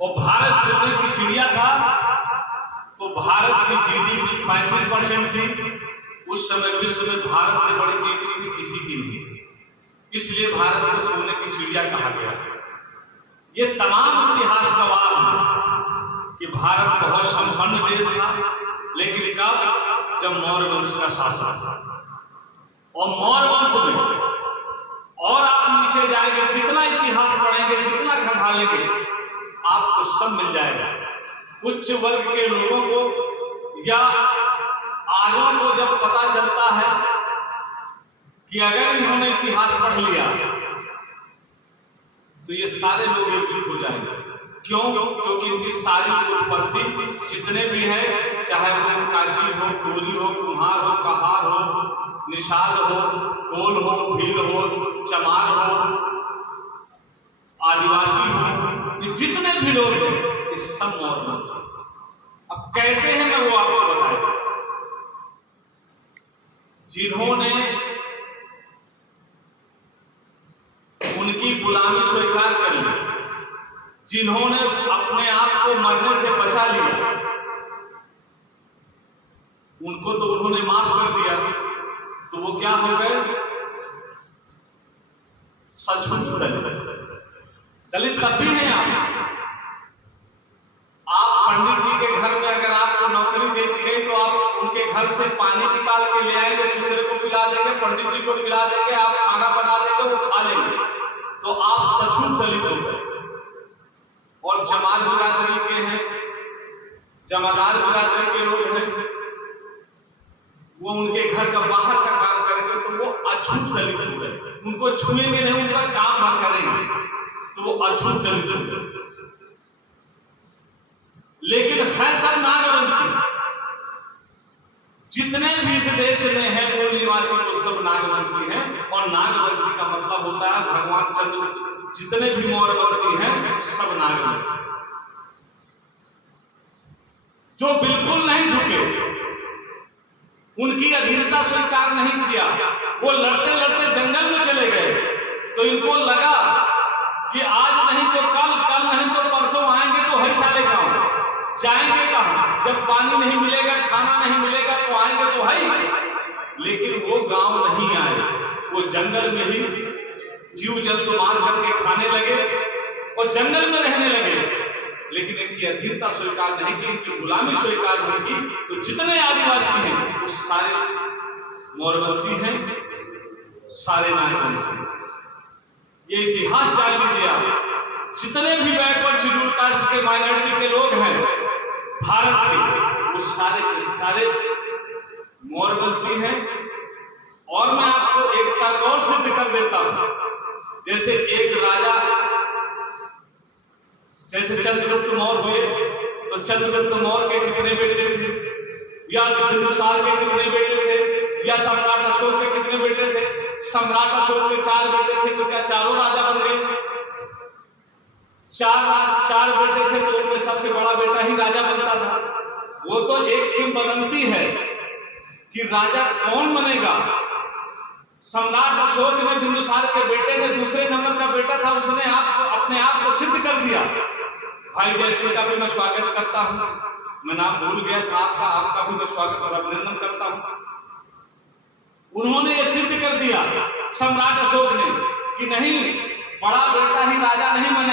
और भारत सोने की चिड़िया था। तो भारत की जीडीपी 35% थी। उस समय विश्व में भारत से बड़ी जीडीपी किसी की नहीं थी, इसलिए भारत को सोने की चिड़िया कहा गया। ये तमाम इतिहास गवाह हैं कि भारत बहुत संपन्न देश था, लेकिन कब? जब मौर्य वंश का शासन था। और मौर्य वंश में और आप नीचे जाएंगे, जितना इतिहास पढ़ेंगे, जितना खंगालेंगे, आपको सब मिल जाएगा। उच्च वर्ग के लोगों को या आर्यों को जब पता चलता है कि अगर इन्होंने इतिहास पढ़ लिया तो ये सारे लोग एकजुट हो जाएंगे। क्यों? क्योंकि इनकी सारी उत्पत्ति जितने भी हैं, चाहे वो काची हो, कोरी हो, कुम्हार हो, कहार हो, निषाद हो, कोल हो, भील हो, चमार हो, आदिवासी हो, ये जितने भी लोग हैं ये सब मौर्य वंश हैं। अब कैसे हैं मैं वो आपको बताया। जिन्होंने उनकी गुलामी स्वीकार कर ली, जिन्होंने अपने आप को मरने से बचा लिया, उनको तो उन्होंने माफ कर दिया। तो वो क्या हो गए? सचमुच दलित। दलित तब भी हैं आप पंडित जी के घर में अगर आपको नौकरी दे दी गई तो आप उनके घर से पानी निकाल के ले आएंगे, दूसरे को पिला देंगे, पंडित जी को पिला देंगे, आप खाना बना देंगे, वो खा लेंगे, तो आप सचमुच दलित हो गए। और जमात बिरादरी के हैं, जमादार बिरादरी के लोग हैं, वो उनके घर का बाहर का काम करेंगे तो वो अछूत दलित हो गए। उनको छुएंगे नहीं, उनका काम भर करेंगे तो वो अछूत दलित हो गए। लेकिन है सब नागवंशी। जितने भी इस देश में हैं मूल निवासी वो सब नागवंशी हैं। और नागवंशी का मतलब होता है भगवान चंद्र, जितने भी मौर्यवंशी हैं सब नागवंशी। जो बिल्कुल नहीं झुके, उनकी अधीनता स्वीकार नहीं किया, वो लड़ते लड़ते जंगल में चले गए, तो इनको लगा कि आज नहीं तो कल, कल नहीं तो परसों आएंगे तो है साले गांव। जाएंगे कहां? जब पानी नहीं मिलेगा, खाना नहीं मिलेगा तो आएंगे तो है। लेकिन वो गांव नहीं आए, वो जंगल में ही जीव जंतु मार करके खाने लगे और जंगल में रहने लगे। लेकिन इनकी अधीनता स्वीकार नहीं की, इनकी गुलामी स्वीकार नहीं की। तो जितने आदिवासी हैं वो सारे मौर्यवंशी हैं, सारे नागवंशी हैं। ये इतिहास जान लीजिए आप। जितने भी बैकवर्ड शेड्यूल कास्ट के, माइनॉरिटी के लोग हैं भारत के, वो सारे के सारे मौर्यवंशी हैं। और मैं आपको एक तर्क और सिद्ध कर देता हूं। जैसे एक राजा, जैसे चंद्रगुप्त मौर्य हुए, तो चंद्रगुप्त मौर्य के कितने बेटे थे? या बिंदुसार के कितने बेटे थे? या सम्राट अशोक के कितने बेटे थे? सम्राट अशोक के 4 बेटे थे, तो क्या चारों राजा बन गए? 4 बेटे थे तो उनमें सबसे बड़ा बेटा ही राजा बनता था। वो तो एक किंवदंती है कि राजा कौन बनेगा। सम्राट अशोक ने, बिंदुसार के बेटे ने, दूसरे नंबर का बेटा था, उसने अपने आप को सिद्ध कर दिया। भाई जयसिंह का भी मैं स्वागत करता हूं, मैं नाम भूल गया था आपका भी मैं स्वागत और अभिनंदन करता हूं। उन्होंने ये सिद्ध कर दिया सम्राट अशोक ने कि नहीं, बड़ा बेटा ही राजा नहीं बने।